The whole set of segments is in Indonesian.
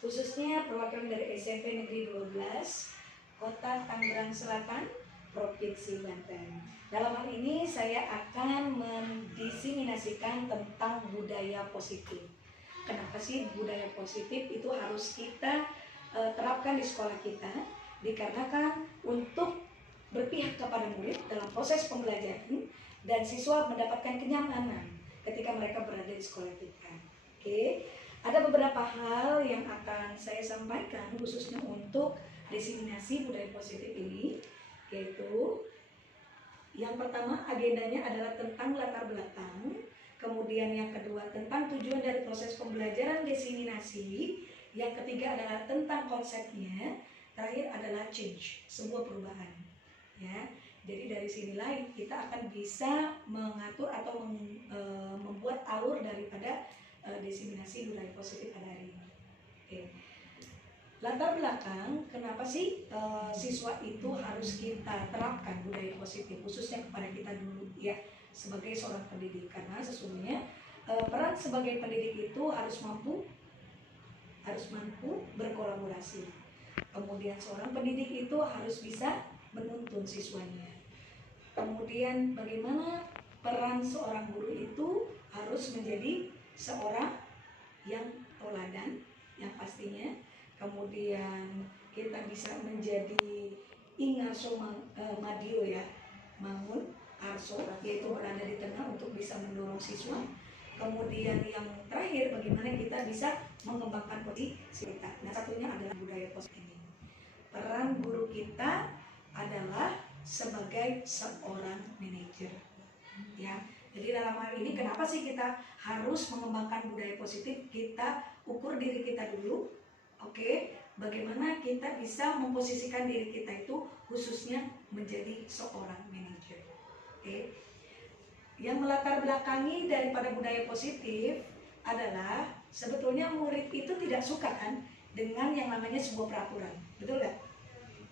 khususnya perwakilan dari SMP Negeri 12 Kota Tangerang Selatan, Provinsi Banten. Dalam hal ini saya akan mendiseminasikan tentang budaya positif. Kenapa sih budaya positif itu harus kita terapkan di sekolah kita? Dikarenakan untuk berpihak kepada murid dalam proses pembelajaran dan siswa mendapatkan kenyamanan ketika mereka berada di sekolah kita. Oke, ada beberapa hal yang akan saya sampaikan khususnya untuk diseminasi budaya positif ini, yaitu yang pertama agendanya adalah tentang latar belakang, kemudian yang kedua tentang tujuan dari proses pembelajaran diseminasi, yang ketiga adalah tentang konsepnya, terakhir adalah change, sebuah perubahan. Ya, jadi dari sinilah kita akan bisa mengatur atau membuat alur daripada diseminasi budaya positif pada hari ini. Oke. Latar belakang, kenapa sih siswa itu harus kita terapkan budaya positif, khususnya kepada kita dulu ya sebagai seorang pendidik, karena sesungguhnya peran sebagai pendidik itu harus mampu berkolaborasi. Kemudian seorang pendidik itu harus bisa menuntun siswanya. Kemudian bagaimana peran seorang guru itu harus menjadi seorang yang teladan, yang pastinya. Kemudian kita bisa menjadi ingarso madio ya, mangun arso, yaitu berada di tengah untuk bisa mendorong siswa. Kemudian yang terakhir, bagaimana kita bisa mengembangkan posisi kita. Nah, satunya adalah budaya positif ini. Peran guru kita adalah sebagai seorang manajer. Ya, jadi dalam hal ini kenapa sih kita harus mengembangkan budaya positif? Kita ukur diri kita dulu. Oke, bagaimana kita bisa memposisikan diri kita itu khususnya menjadi seorang manajer. Oke. Yang melatar belakangi daripada budaya positif adalah sebetulnya murid itu tidak suka kan dengan yang namanya sebuah peraturan. Betul nggak?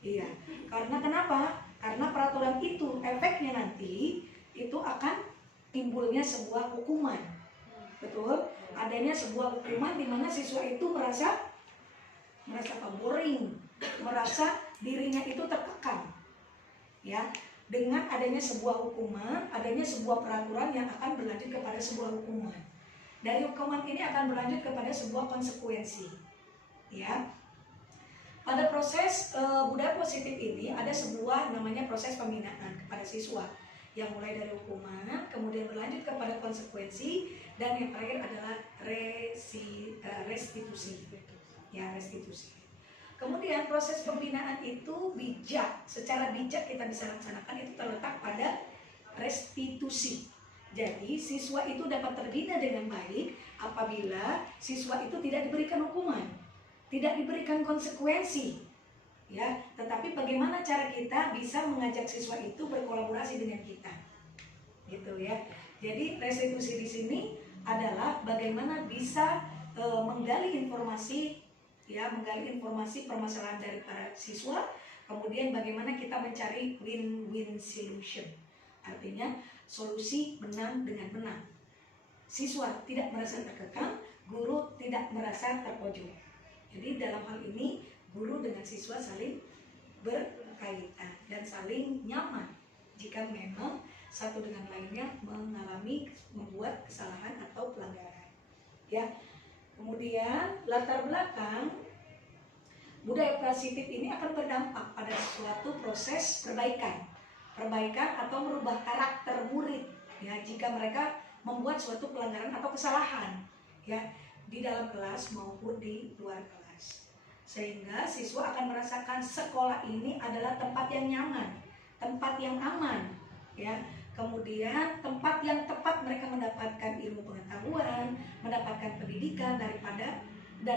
Iya. Karena kenapa? Karena peraturan itu efeknya nanti itu akan timbulnya sebuah hukuman. Betul? Adanya sebuah hukuman di mana siswa itu merasa boring, merasa dirinya itu terkekang. Ya, dengan adanya sebuah hukuman, adanya sebuah peraturan yang akan berlanjut kepada sebuah hukuman. Dari hukuman ini akan berlanjut kepada sebuah konsekuensi. Ya. Pada proses budaya positif ini ada sebuah namanya proses pembinaan kepada siswa yang mulai dari hukuman, kemudian berlanjut kepada konsekuensi, dan yang terakhir adalah restitusi. Ya, restitusi. Kemudian proses pembinaan itu bijak, secara bijak kita bisa laksanakan itu terletak pada restitusi. Jadi siswa itu dapat terbina dengan baik apabila siswa itu tidak diberikan hukuman, tidak diberikan konsekuensi, ya. Tetapi bagaimana cara kita bisa mengajak siswa itu berkolaborasi dengan kita, gitu ya. Jadi restitusi di sini adalah bagaimana bisa menggali informasi. Ya, menggali informasi permasalahan dari para siswa, kemudian bagaimana kita mencari win-win solution, artinya solusi menang dengan menang. Siswa tidak merasa terkekang, guru tidak merasa terpojok. Jadi dalam hal ini guru dengan siswa saling berkaitan dan saling nyaman jika memang satu dengan lainnya membuat kesalahan atau pelanggaran. Ya. Kemudian latar belakang budaya positif ini akan berdampak pada suatu proses perbaikan atau merubah karakter murid ya jika mereka membuat suatu pelanggaran atau kesalahan ya di dalam kelas maupun di luar kelas, sehingga siswa akan merasakan sekolah ini adalah tempat yang nyaman, tempat yang aman ya. Kemudian tempat yang tepat mereka mendapatkan ilmu pengetahuan, mendapatkan pendidikan dari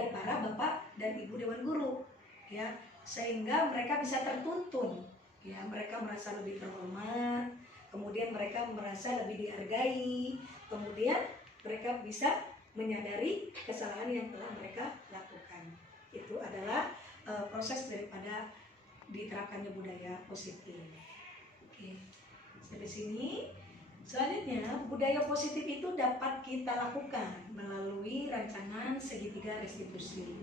para bapak dan ibu dewan guru, ya, sehingga mereka bisa tertuntun, ya, mereka merasa lebih terhormat, kemudian mereka merasa lebih dihargai, kemudian mereka bisa menyadari kesalahan yang telah mereka lakukan. Itu adalah proses daripada diterapkannya budaya positif. Oke. Dari sini, selanjutnya budaya positif itu dapat kita lakukan melalui rancangan segitiga restitusi.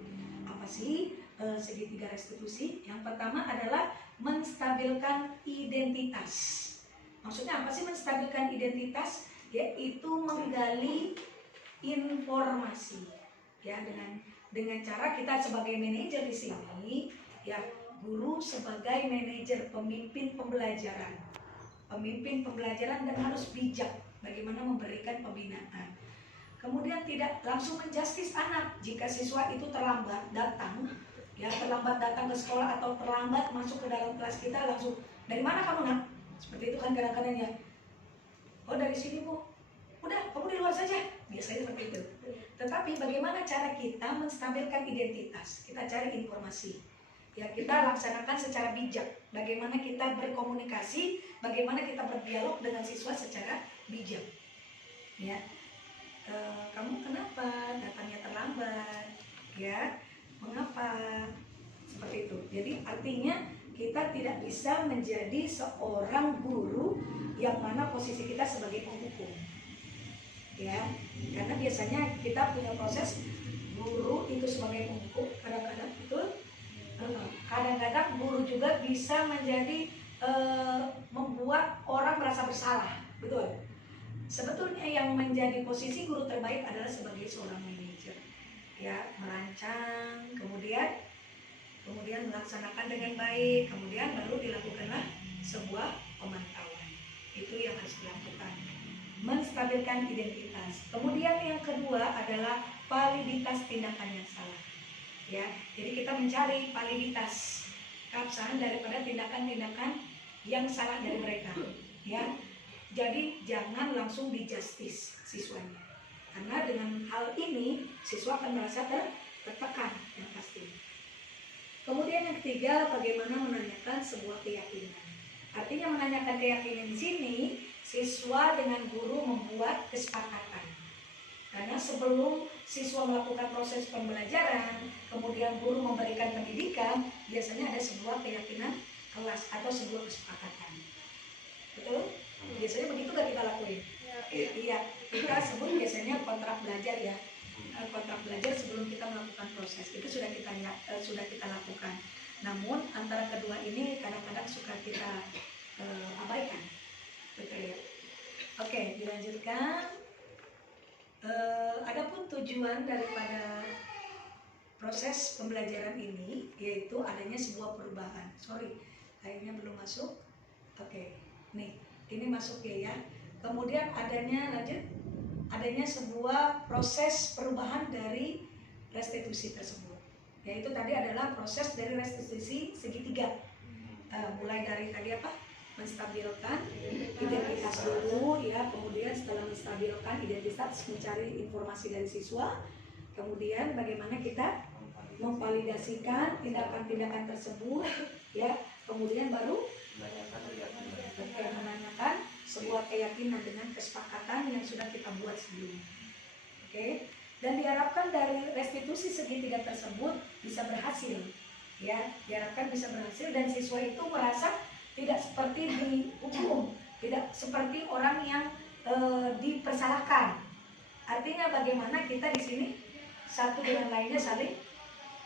Apa apa sih segitiga restitusi? Yang pertama adalah menstabilkan identitas. Maksudnya apa sih menstabilkan identitas? Yaitu menggali informasi, ya, dengan cara kita sebagai manajer di sini, ya, guru sebagai manajer, pemimpin pembelajaran dan harus bijak bagaimana memberikan pembinaan. Kemudian tidak langsung menjustis anak jika siswa itu terlambat datang ke sekolah atau terlambat masuk ke dalam kelas kita, langsung dari mana kamu nak? Seperti itu kan kadang-kadang ya. Oh dari sini bu, udah kamu di luar saja, biasanya seperti itu. Tetapi bagaimana cara kita menstabilkan identitas? Kita cari informasi, ya, kita laksanakan secara bijak. Bagaimana kita berkomunikasi, bagaimana kita berdialog dengan siswa secara bijak, ya. Kamu kenapa datangnya terlambat, ya, mengapa, seperti itu. Jadi artinya kita tidak bisa menjadi seorang guru yang mana posisi kita sebagai penghukum, ya, karena biasanya kita punya proses guru itu sebagai penghukum. Kadang-kadang guru juga bisa menjadi membuat orang merasa bersalah, betul. Sebetulnya yang menjadi posisi guru terbaik adalah sebagai seorang manajer, ya, merancang, kemudian melaksanakan dengan baik, kemudian baru dilakukanlah sebuah pemantauan. Itu yang harus dilakukan, menstabilkan identitas. Kemudian yang kedua adalah validitas tindakan yang salah, ya. Jadi kita mencari validitas, keabsahan daripada tindakan-tindakan yang salah dari mereka, ya. Jadi jangan langsung dijustis siswanya, karena dengan hal ini siswa akan merasa tertekan, yang pasti. Kemudian yang ketiga, bagaimana menanyakan sebuah keyakinan. Artinya menanyakan keyakinan di sini, siswa dengan guru membuat kesepakatan. Karena sebelum siswa melakukan proses pembelajaran, kemudian guru memberikan pendidikan, biasanya ada sebuah keyakinan kelas atau sebuah kesepakatan. Betul? Biasanya begitu gak kita lakuin? Iya, kita sebut biasanya kontrak belajar, ya. Kontrak belajar sebelum kita melakukan proses itu sudah kita lakukan. Namun antara kedua ini kadang-kadang suka kita abaikan, betul ya? Oke, dilanjutkan. Adapun tujuan daripada proses pembelajaran ini yaitu adanya sebuah perubahan. Sorry, kayaknya belum masuk. Oke, nih, ini masuk ya. Kemudian adanya sebuah proses perubahan dari restitusi tersebut, yaitu tadi adalah proses dari restitusi segitiga, mulai dari tadi apa, menstabilkan identitas dulu, ya, kemudian setelah menstabilkan identitas mencari informasi dari siswa, kemudian bagaimana kita memvalidasikan tindakan-tindakan tersebut, ya, kemudian baru menanyakan sebuah keyakinan dengan kesepakatan yang sudah kita buat sebelumnya. Oke, dan diharapkan dari restitusi segitiga tersebut bisa berhasil, ya, diharapkan bisa berhasil dan siswa itu merasa tidak seperti dihukum, tidak seperti orang yang dipersalahkan. Artinya bagaimana kita di sini satu dengan lainnya saling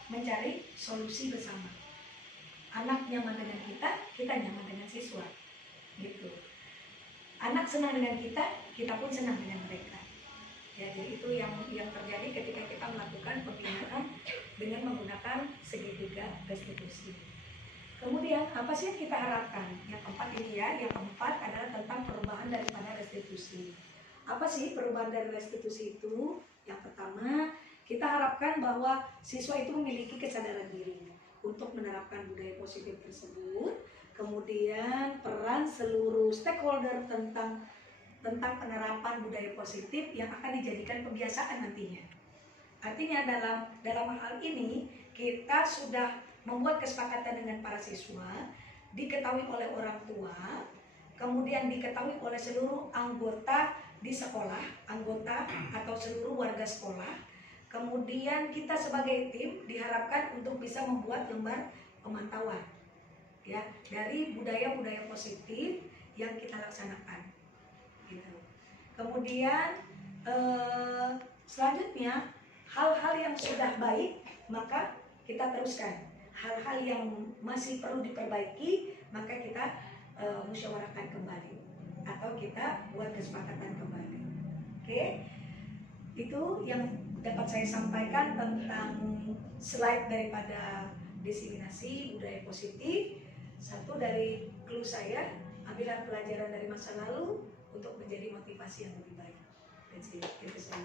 mencari solusi bersama. Anak nyaman dengan kita nyaman dengan siswa, gitu. Anak senang dengan kita pun senang dengan mereka. Ya, jadi itu yang terjadi ketika kita melakukan pembinaan dengan menggunakan segitiga restitusi. Kemudian apa sih yang kita harapkan? Yang keempat ini, ya, yang keempat adalah tentang perubahan daripada restitusi. Apa sih perubahan dari restitusi itu? Yang pertama, kita harapkan bahwa siswa itu memiliki kesadaran diri untuk menerapkan budaya positif tersebut. Kemudian peran seluruh stakeholder tentang penerapan budaya positif yang akan dijadikan kebiasaan nantinya. Artinya dalam hal ini kita sudah membuat kesepakatan dengan para siswa, diketahui oleh orang tua, kemudian diketahui oleh seluruh anggota di sekolah, anggota atau seluruh warga sekolah. Kemudian kita sebagai tim diharapkan untuk bisa membuat lembar pemantauan, ya, dari budaya-budaya positif yang kita laksanakan, gitu. Kemudian selanjutnya hal-hal yang sudah baik maka kita teruskan. Hal-hal yang masih perlu diperbaiki, maka kita musyawarahkan kembali atau kita buat kesepakatan kembali. Oke, itu yang dapat saya sampaikan tentang slide daripada diseminasi budaya positif. Satu dari clue saya, ambillah pelajaran dari masa lalu untuk menjadi motivasi yang lebih baik. Itu saja.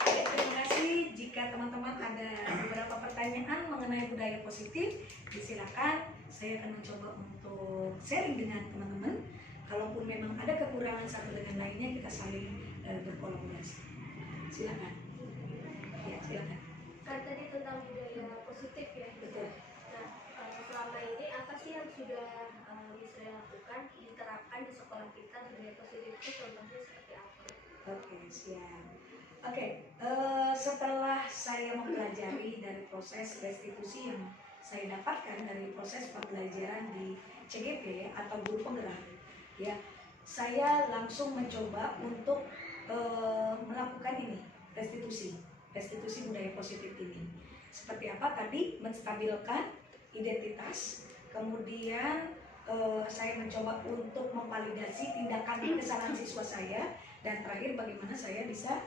Oke, terima kasih. Jika teman-teman ada beberapa pertanyaan mengenai budaya positif, silakan. Saya akan mencoba untuk sharing dengan teman-teman. Kalaupun memang ada kekurangan satu dengan lainnya, kita saling berkolaborasi. Silakan. Ya, silakan. Kan tadi tentang budaya positif ya. Betul. Nah, selama ini apa sih yang sudah bisa lakukan diterapkan di sekolah kita budaya positif itu contohnya seperti apa? Oke, siap. Oke, setelah saya mempelajari dari proses restitusi yang saya dapatkan dari proses pembelajaran di CGP atau guru penggerak, ya, saya langsung mencoba untuk melakukan ini, restitusi budaya positif ini. Seperti apa tadi? Menstabilkan identitas, kemudian saya mencoba untuk memvalidasi tindakan kesalahan siswa saya, dan terakhir bagaimana saya bisa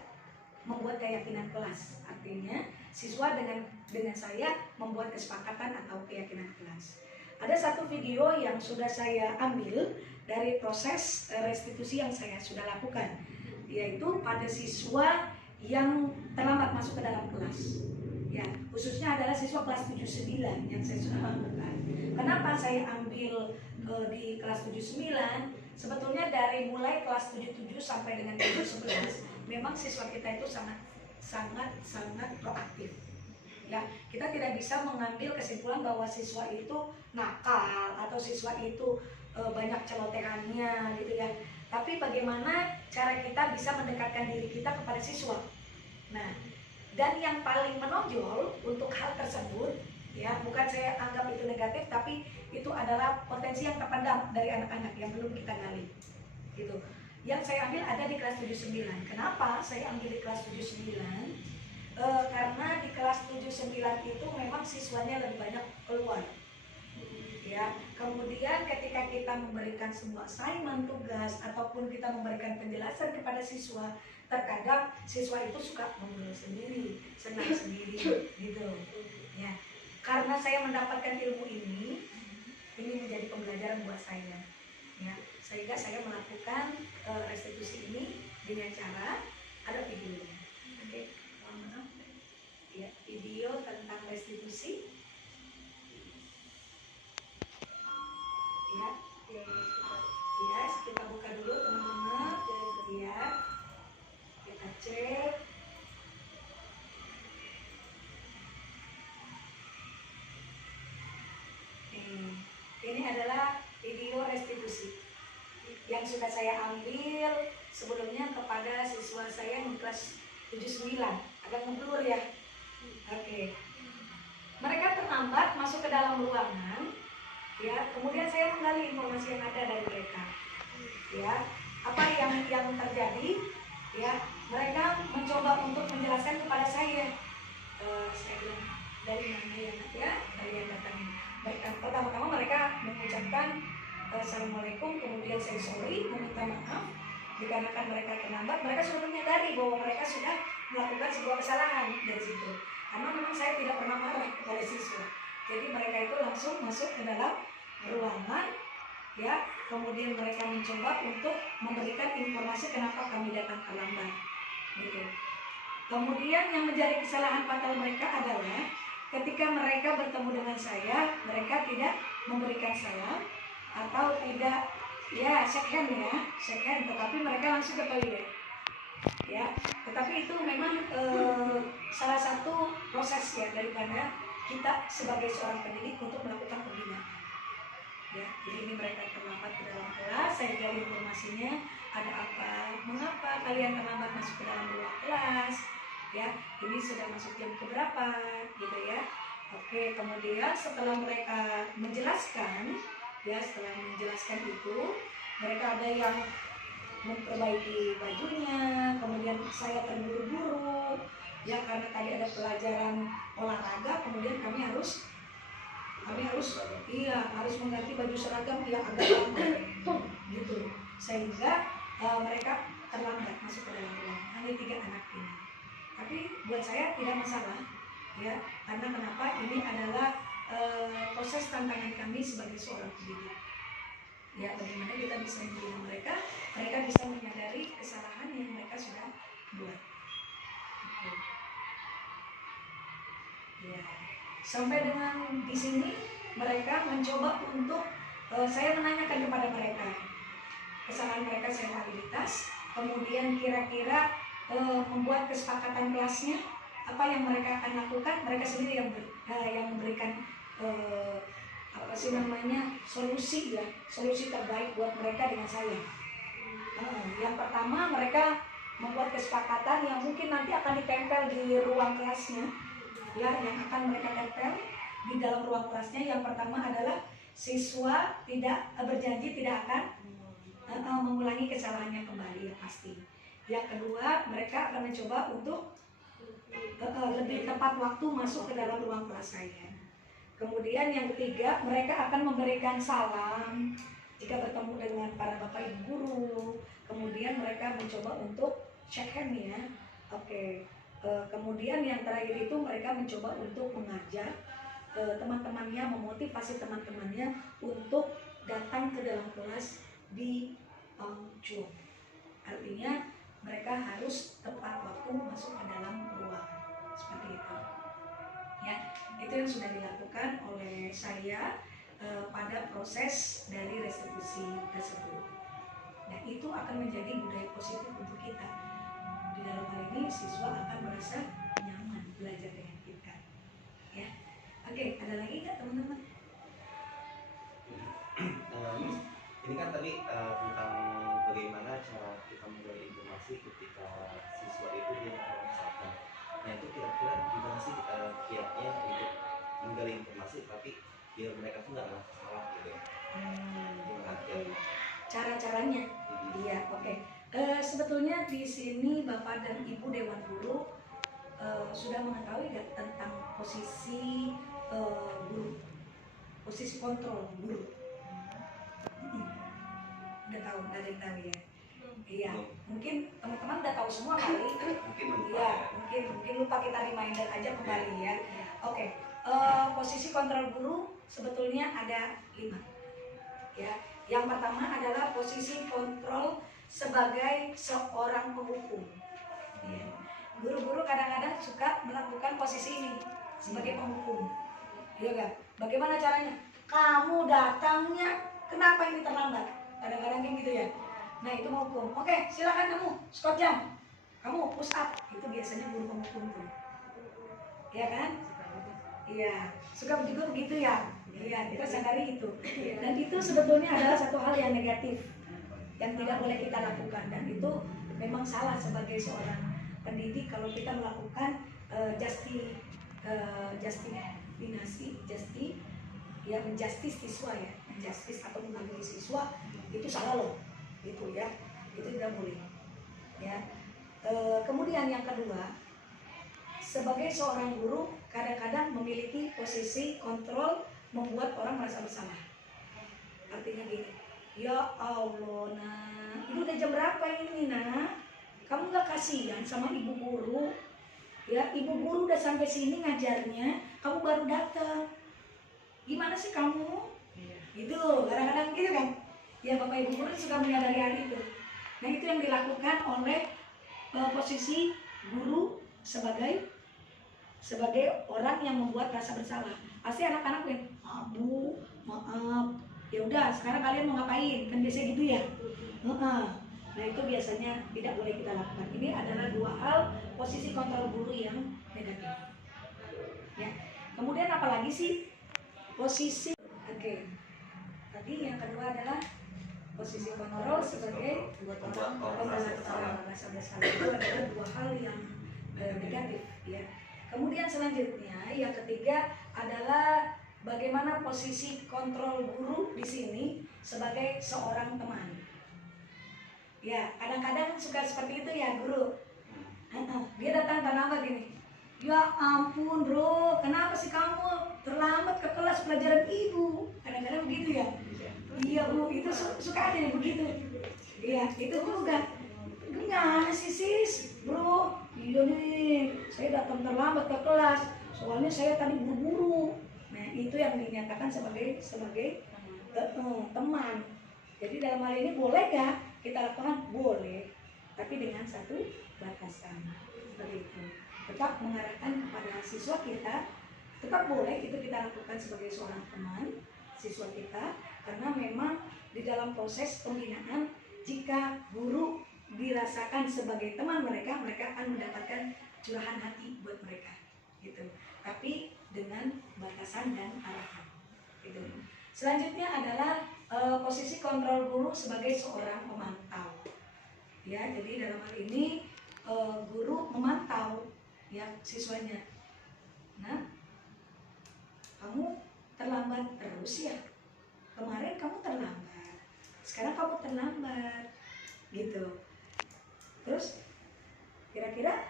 membuat keyakinan kelas. Artinya siswa dengan saya membuat kesepakatan atau keyakinan kelas. Ada satu video yang sudah saya ambil dari proses restitusi yang saya sudah lakukan, yaitu pada siswa yang terlambat masuk ke dalam kelas. Ya, khususnya adalah siswa kelas 79 yang saya sudah lakukan. Kenapa saya ambil di kelas 79? Sebetulnya dari mulai kelas 77 sampai dengan kelas 11, memang siswa kita itu sangat proaktif. Ya, kita tidak bisa mengambil kesimpulan bahwa siswa itu nakal atau siswa itu banyak celotehannya gitu ya. Tapi bagaimana cara kita bisa mendekatkan diri kita kepada siswa. Nah, dan yang paling menonjol untuk hal tersebut, ya, bukan saya anggap itu negatif, tapi itu adalah potensi yang terpendam dari anak-anak yang belum kita gali, gitu. Yang saya ambil ada di kelas 79. Kenapa saya ambil di kelas 79? Karena di kelas 79 itu memang siswanya lebih banyak keluar, ya. Kemudian ketika kita memberikan sebuah assignment, tugas, ataupun kita memberikan penjelasan kepada siswa, terkadang siswa itu suka mengeluh sendiri, senang sendiri, gitu, ya. Karena saya mendapatkan ilmu ini menjadi pembelajaran buat saya, ya. Sehingga saya melakukan restitusi ini dengan cara ada videonya. Oke, mohon maaf, ya, video tentang restitusi, ya. Ya, kita buka dulu teman-teman, ya. Kita cek. Ini adalah video restitusi yang sudah saya ambil sebelumnya kepada siswa saya yang kelas 79. Agak ngeblur ya. Oke. Mereka terlambat masuk ke dalam ruangan, ya. Kemudian saya menggali informasi yang ada dari mereka, ya. Apa yang terjadi, ya. Mereka mencoba untuk menjelaskan kepada saya. Saya bilang, dari mana ya, dari yang datang ini. Pertama-tama mereka mengucapkan assalamualaikum, kemudian saya sorry, meminta maaf dikarenakan mereka terlambat. Mereka sudah menyadari bahwa mereka sudah melakukan sebuah kesalahan dari situ. Karena memang saya tidak pernah marah kepada siswa. Jadi mereka itu langsung masuk ke dalam ruangan, ya. Kemudian mereka mencoba untuk memberikan informasi kenapa kami datang terlambat, gitu. Kemudian yang menjadi kesalahan fatal mereka adalah ketika mereka bertemu dengan saya, mereka tidak memberikan salam atau tidak, ya, shake hand, tetapi mereka langsung ke toilet, ya. Tetapi itu memang salah satu proses, ya, daripada kita sebagai seorang pendidik untuk melakukan pembinaan, ya. Jadi ini mereka terlambat ke dalam kelas, saya gali informasinya, ada apa, mengapa kalian terlambat masuk ke dalam ruang kelas, ya, ini sudah masuk jam keberapa, gitu ya. Oke, kemudian setelah mereka menjelaskan, ya, setelah menjelaskan itu, mereka ada yang memperbaiki bajunya, kemudian saya terburu-buru, Ya karena tadi ada pelajaran olahraga, kemudian kami harus harus mengganti baju seragam yang agak lama gitu, sehingga mereka terlambat masuk ke dalam ruang. Hanya 3 anak ini, tapi buat saya tidak masalah ya, karena kenapa, ini adalah proses tantangan kami sebagai seorang pendidik ya, bagaimana kita bisa membina mereka bisa menyadari kesalahan yang mereka sudah buat gitu. Ya, sampai dengan di sini mereka mencoba untuk saya menanyakan kepada mereka kesalahan mereka, sensitivitas, kemudian kira-kira membuat kesepakatan kelasnya apa yang mereka akan lakukan, mereka sendiri yang memberikan solusi terbaik buat mereka dengan saya. Yang pertama, mereka membuat kesepakatan yang mungkin nanti akan ditempel di ruang kelasnya ya, yang akan mereka tempel di dalam ruang kelasnya. Yang pertama adalah siswa tidak berjanji tidak akan mengulangi kesalahannya kembali, ya pasti. Yang kedua, mereka akan mencoba untuk lebih tepat waktu masuk ke dalam ruang kelas saya. Kemudian yang ketiga, mereka akan memberikan salam jika bertemu dengan para bapak ibu guru. Kemudian mereka mencoba untuk shake hand ya. Oke. Kemudian yang terakhir itu mereka mencoba untuk mengajak teman-temannya, memotivasi teman-temannya untuk datang ke dalam kelas di punctual. Artinya mereka harus tepat waktu masuk ke dalam ruang. Seperti itu. Ya, itu yang sudah dilakukan oleh saya pada proses dari restitusi tersebut. Nah, itu akan menjadi budaya positif untuk kita. Di dalam hal ini siswa akan merasa nyaman belajar dengan kita. Ya, oke, ada lagi nggak teman-teman? Ini kan tadi tentang bagaimana cara kita menggali informasi ketika siswa itu dia merasakan. Nah itu kira-kira gimana sih kiatnya untuk menggali informasi tapi biar mereka tuh nggak merasa salah gitu ya? Gimana kiatnya? Cara-caranya? Iya, oke. Sebetulnya di sini Bapak dan Ibu Dewan Guru sudah mengetahui nggak tentang posisi guru, posisi kontrol guru? Udah tahu, nggak ada yang tahu ya? Iya, mungkin teman-teman udah tahu semua kali. Iya, mungkin lupa, kita reminder aja kembali ya. Oke, posisi kontrol guru sebetulnya ada 5. Ya, yang pertama adalah posisi kontrol sebagai seorang penghukum. Ya. Guru-guru kadang-kadang suka melakukan posisi ini sebagai penghukum. Iya kan? Bagaimana caranya? Kamu datangnya kenapa ini terlambat? Kadang-kadang kayak gitu ya. Nah, itu menghukum. Oke, silakan kamu squat jam. Kamu push up. Itu biasanya guru penghukum tuh. Iya kan? Iya. Suka juga begitu ya. Iya, kita sadari itu. Dan itu sebetulnya adalah satu hal yang negatif yang tidak boleh kita lakukan, dan itu memang salah sebagai seorang pendidik kalau kita melakukan menjustis siswa ya, menjustis atau mengadili siswa, itu salah loh, itu ya, itu tidak boleh. Ya. Kemudian yang kedua, sebagai seorang guru kadang-kadang memiliki posisi kontrol membuat orang merasa bersalah. Artinya gini, ya Allah, nah, ini udah jam berapa ini, nah? Kamu gak kasihan sama ibu guru? Ya, ibu guru udah sampai sini ngajarnya, kamu baru datang. Gimana sih kamu? Gitu, kadang-kadang gitu kan? Ya, Bapak Ibu guru suka menyadari hal itu. Nah, itu yang dilakukan oleh posisi guru sebagai orang yang membuat rasa bersalah. Pasti anak-anak nih, Bu, maaf, ya udah sekarang kalian mau ngapain? Kan biasanya gitu ya. Nah, itu biasanya tidak boleh kita lakukan. Ini adalah 2 hal posisi kontrol guru yang negatif. Ya. Kemudian apalagi sih posisi? Oke. Tadi yang kedua adalah posisi kontrol sebagai orang rasa bersalah. Itu adalah 2 hal yang negatif ya. Kemudian selanjutnya yang ketiga adalah bagaimana posisi kontrol guru di sini sebagai seorang teman. Ya, kadang-kadang suka seperti itu ya guru. Dia datang terlambat gini. Ya ampun bro, kenapa sih kamu terlambat ke kelas pelajaran ibu? Kadang-kadang begitu ya. Iya bu, itu suka ada yang begitu. Iya, itu juga. Gimana sih sis, bro? Iya nih, saya datang terlambat ke kelas. Soalnya saya tadi buru-buru. Nah itu yang dinyatakan sebagai teman. Jadi dalam hal ini boleh gak kita lakukan? Boleh, tapi dengan satu batasan. Seperti itu. Tetap mengarahkan kepada siswa kita, tetap boleh itu kita lakukan sebagai seorang teman siswa kita, karena memang di dalam proses pembinaan jika guru dirasakan sebagai teman mereka, mereka akan mendapatkan curahan hati buat mereka gitu, tapi dengan batasan dan arahan gitu. Selanjutnya adalah posisi kontrol guru sebagai seorang pemantau ya. Jadi dalam hal ini guru memantau ya siswanya. Nah, kamu terlambat terus ya. Kemarin kamu terlambat, sekarang kamu terlambat, gitu. Terus kira-kira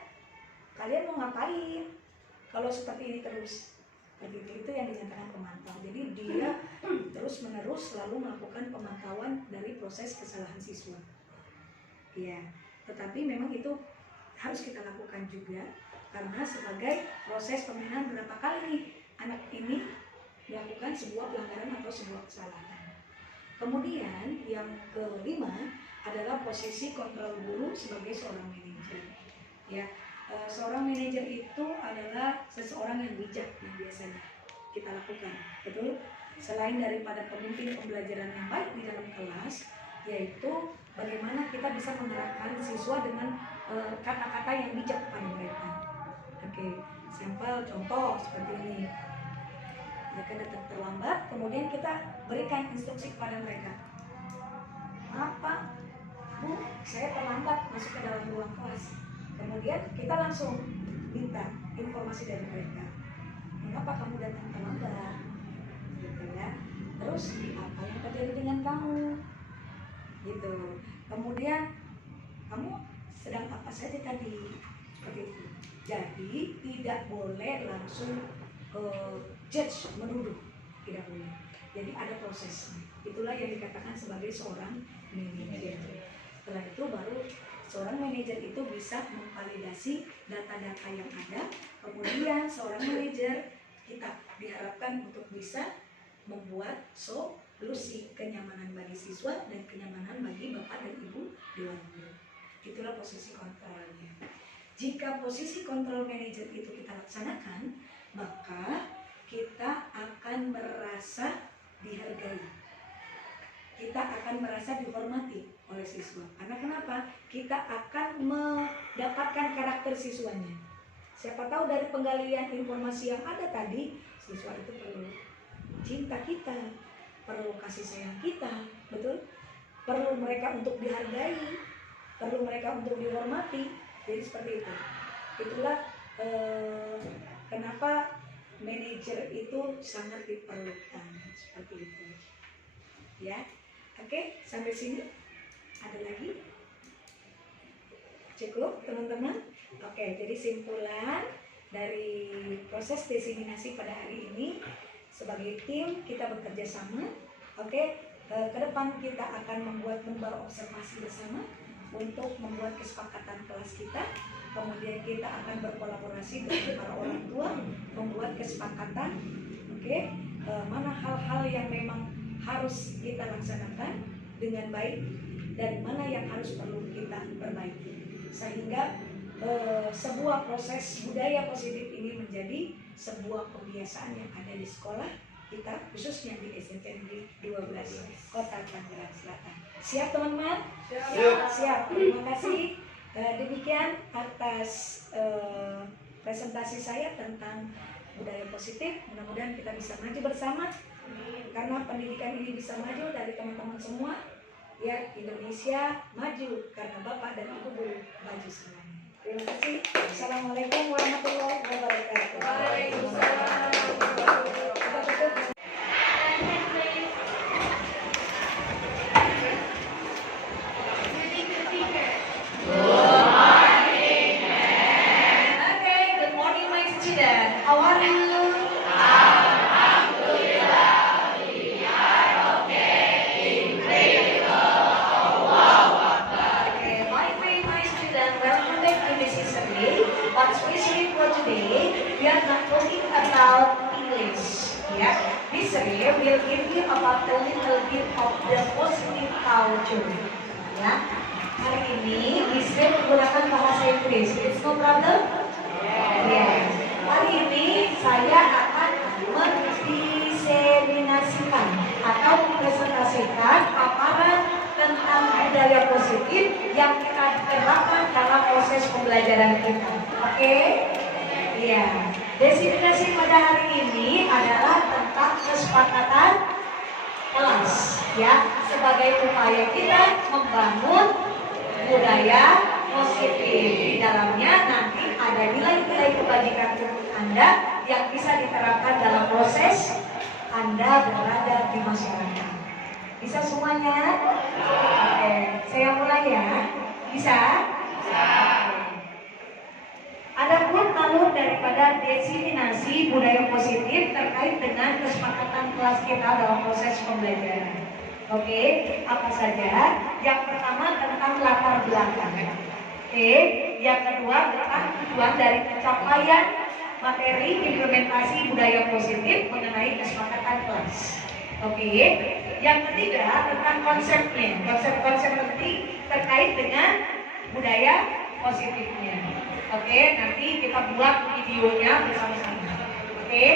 kalian mau ngapain kalau seperti ini terus? Seperti itu yang dinyatakan pemantau. Jadi dia terus-menerus selalu melakukan pemantauan dari proses kesalahan siswa. Ya, tetapi memang itu harus kita lakukan juga. Karena sebagai proses pembinaan berapa kali nih anak ini melakukan sebuah pelanggaran atau sebuah kesalahan. Kemudian yang kelima adalah posisi kontrol guru sebagai seorang manajer. Ya, seorang manajer itu adalah seseorang yang bijak yang biasanya kita lakukan, betul? Selain daripada pemimpin pembelajaran yang baik di dalam kelas, yaitu bagaimana kita bisa mengarahkan siswa dengan kata-kata yang bijak kepada mereka. Oke, sampel contoh seperti ini. Mereka datang terlambat, kemudian kita berikan instruksi kepada mereka. Maaf Pak, Bu, saya terlambat masuk ke dalam ruang kelas. Kemudian kita langsung minta informasi dari mereka. Mengapa kamu datang terlambat? Gitu ya. Terus apa yang terjadi dengan kamu? Gitu. Kemudian kamu sedang apa saja tadi? Seperti itu. Jadi tidak boleh langsung judge, menuduh, tidak boleh. Jadi ada prosesnya. Itulah yang dikatakan sebagai seorang manajer. Setelah itu baru seorang manajer itu bisa memvalidasi data-data yang ada. Kemudian seorang manajer kita diharapkan untuk bisa membuat solusi kenyamanan bagi siswa dan kenyamanan bagi bapak dan ibu dewan guru. Itulah posisi kontrolnya. Jika posisi kontrol manajer itu kita laksanakan, maka kita akan merasa dihargai. Kita akan merasa dihormati oleh siswa. Karena kenapa? Kita akan mendapatkan karakter siswanya. Siapa tahu dari penggalian informasi yang ada tadi, siswa itu perlu cinta kita, perlu kasih sayang kita, betul? Perlu mereka untuk dihargai, perlu mereka untuk dihormati. Jadi seperti itu. Itulah kenapa manajer itu sangat diperlukan, seperti itu. Ya, oke, sampai sini. Ada lagi? Cukup, teman-teman? Oke, jadi simpulan dari proses diseminasi pada hari ini, sebagai tim kita bekerja sama. Oke, ke depan kita akan membuat lembar observasi bersama untuk membuat kesepakatan kelas kita. Kemudian kita akan berkolaborasi dengan para orang tua membuat kesepakatan, mana hal-hal yang memang harus kita laksanakan dengan baik dan mana yang harus perlu kita perbaiki, sehingga sebuah proses budaya positif ini menjadi sebuah kebiasaan yang ada di sekolah kita, khususnya di SMP Negeri 12 Kota Tangerang Selatan. Siap teman-teman? Siap. Terima kasih. Demikian atas presentasi saya tentang budaya positif. Mudah-mudahan kita bisa maju bersama, karena pendidikan ini bisa maju dari teman-teman semua. Ya, Indonesia maju karena Bapak dan Ibu guru maju semuanya. Terima kasih. Assalamualaikum warahmatullahi wabarakatuh. Waalaikumsalam. about a little bit of the positive culture. Ya, hari ini bisa menggunakan bahasa Inggris. It's no problem? Yes. Hari ini saya akan mendiseminasikan atau mempresentasikan paparan tentang budaya positif yang kita terapkan dalam proses pembelajaran kita. Oke? Iya. Desiminasi pada hari ini adalah tentang kesepakatan kelas, ya, sebagai upaya kita membangun budaya positif. Di dalamnya nanti ada nilai-nilai kebajikan untuk Anda yang bisa diterapkan dalam proses Anda berada di masyarakat. Bisa semuanya? Oke, saya mulai ya. Bisa? Adapun alur daripada desiminasi budaya positif terkait dengan kesepakatan kelas kita dalam proses pembelajaran. Oke, apa saja? Yang pertama tentang latar belakang. Oke, yang kedua tentang tujuan dari pencapaian materi implementasi budaya positif mengenai kesepakatan kelas. Oke, yang ketiga tentang konsepnya, konsep-konsep penting terkait dengan budaya positifnya. Oke, nanti kita buat videonya bersama-sama. Oke,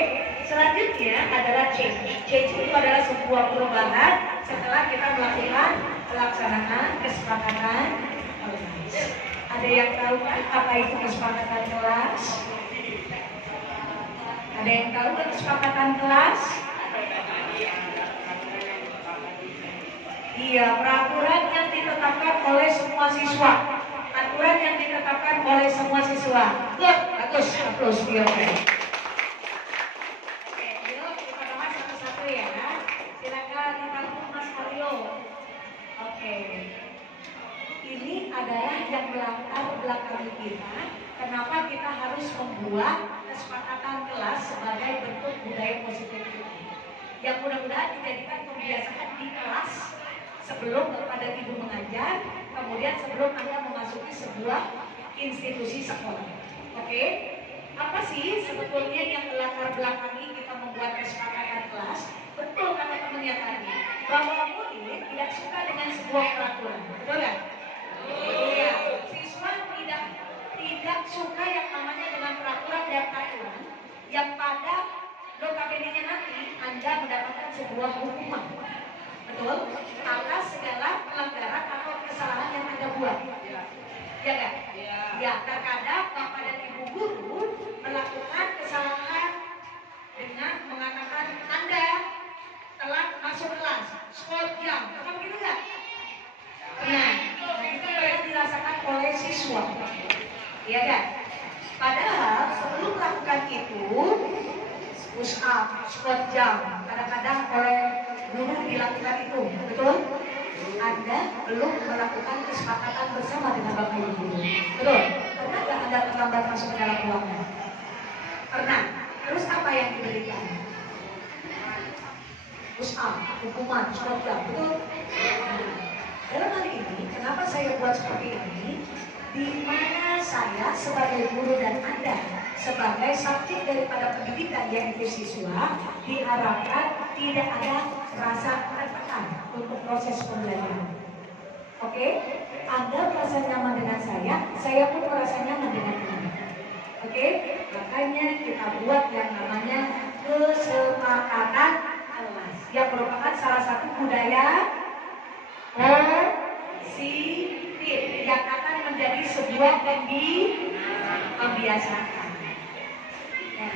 selanjutnya adalah change. Change itu adalah sebuah perubahan setelah kita melakukan pelaksanaan kesepakatan kelas. Ada yang tahu apa itu kesepakatan kelas? Ada yang tahu kesepakatan kelas? Iya, peraturan yang ditetapkan oleh semua siswa. Aturan yang ditetapkan oleh semua siswa. Good, bagus, bagus, oke. Oke, yuk kita bahas satu-satu ya. Silakan ditanggung Mas Aryo. Oke. Ini adalah yang melatar belakangi kita. Kenapa kita harus membuat kesepakatan kelas sebagai bentuk budaya positif kita. Yang mudah-mudahan dijadikan kebiasaan di kelas sebelum kepada ibu mengajar, kemudian sebelum Anda memasuki sebuah institusi sekolah. Oke? Apa sih sebetulnya yang melatar belakangi kita membuat kesepakatan kelas? Betul kata temannya tadi, bahwa murid tidak suka dengan sebuah peraturan. Betul kan? Iya. Siswa tidak suka yang namanya dengan peraturan dan aturan yang pada notabene-nya nanti Anda mendapatkan sebuah hukuman. Betul? Atas segala pelanggaran atau kesalahan yang Anda buat. Ya kan? Ya, terkadang Bapak dan Ibu guru melakukan kesalahan dengan mengatakan Anda telah masuk kelas, skor jam, apa begitu nggak? Nah, itu yang dirasakan oleh siswa. Ya kan? Padahal sebelum melakukan itu, push up, squat jam, kadang-kadang oleh guru dilakukan itu, betul? Anda belum melakukan kesepakatan bersama dengan Bapak Ibu guru, betul? Pernah nggak Anda terlambat masuk ke dalam ruangan? Pernah. Terus apa yang diberikan? Push up, hukuman, squat jam, betul? Dalam hal ini, kenapa saya buat seperti ini? Di mana saya sebagai guru dan Anda sebagai subjek daripada pendidikan yaitu siswa diharapkan tidak ada rasa tertekan untuk proses pembelajaran. Oke? Anda merasa nyaman dengan saya pun merasa nyaman dengan Anda. Oke? Makanya kita buat yang namanya kesepakatan kelas yang merupakan salah satu budaya positif yang akan menjadi sebuah pembiasaan. Nah,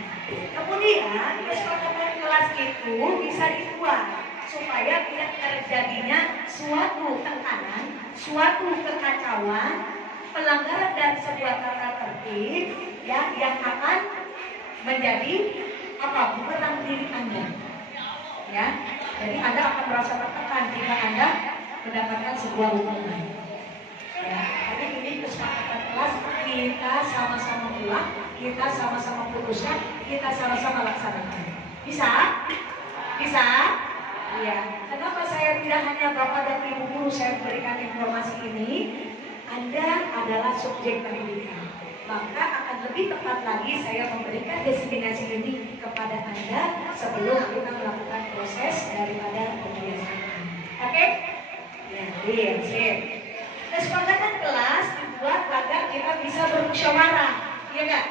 kemudian kesepakatan kelas itu bisa dibuat supaya tidak terjadinya suatu tekanan, suatu kekacauan, pelanggaran dan sebuah tata tertib ya, yang akan menjadi bumerang diri Anda. Ya, jadi Anda akan merasa tertekan jika Anda mendapatkan sebuah hukuman. Ya, tapi ini kesepakatan kelas kita sama-sama buat, kita sama-sama putuskan, kita sama-sama laksanakan. Bisa? Bisa? Iya. Kenapa saya tidak hanya Bapak dan Ibu guru saya berikan informasi ini? Anda adalah subjek pendidikan. maka akan lebih tepat lagi saya memberikan destinasi ini kepada Anda sebelum kita melakukan proses daripada pembiasaan. Oke? Ya, sip. Kesepakatan kelas dibuat agar kita bisa bermusyawarah, iya nggak?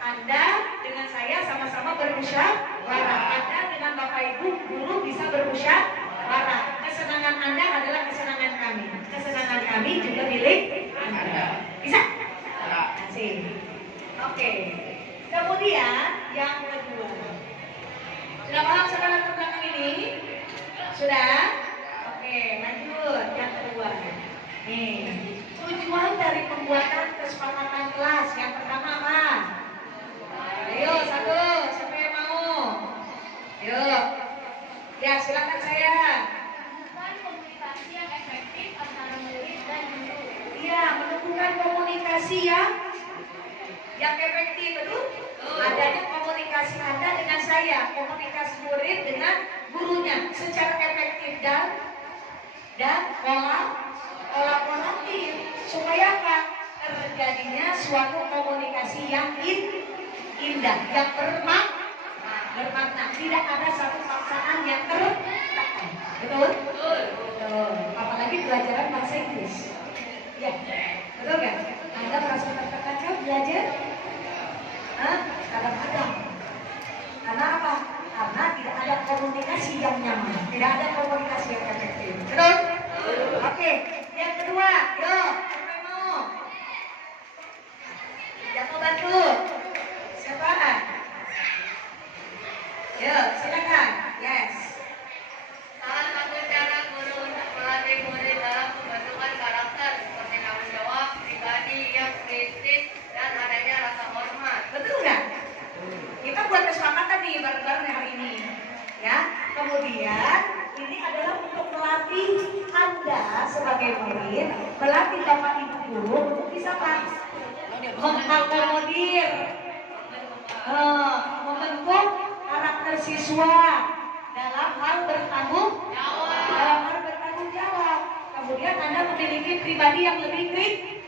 Anda dengan saya sama-sama bermusyawarah. Anda dengan Bapak Ibu guru bisa bermusyawarah. Kesenangan Anda adalah kesenangan kami. Kesenangan kami juga milik Anda. Bisa? Asik. Oke. Kemudian yang kedua. Sudah paham sekarang ke belakang ini? Sudah? Oke, lanjut yang kedua. Nih, tujuan dari pembuatan kesepakatan kelas yang pertama apa? Ayo, satu, siapa yang mau? Ayo. Ya, silakan saya. Menemukan komunikasi yang efektif antara murid dan guru. Iya, menemukan komunikasi yang efektif, betul? Adanya komunikasi Anda dengan saya, komunikasi murid dengan gurunya secara efektif dan kolaboratif supaya apa? Terjadinya suatu komunikasi yang indah, yang bermakna, tidak ada satu paksaan yang tertekan. Betul? Betul. Apalagi pelajaran bahasa Inggris. Ya, betul kan? Anda merasa tertekan kan belajar? Kadang-kadang. Karena apa? Karena tidak ada komunikasi yang nyaman, tidak ada komunikasi yang efektif. Betul? Oke. Yang kedua, yuk, siapa yang mau? Yang mau bantu? Siapa? Yuk, silakan. Yes. Salah satu cara guru untuk melatih murid dalam pembentukan karakter seperti tanggung jawab pribadi yang kritis dan adanya rasa hormat. Betul nggak? Kita buat kesepakatan nih bareng-bareng hari ini, ya. Kemudian ini adalah untuk melatih Anda sebagai murid, melatih Bapak Ibu guru untuk bisa mengakomodir, membentuk karakter siswa dalam hal bertanggung jawab. Kemudian Anda memiliki pribadi yang lebih kritis.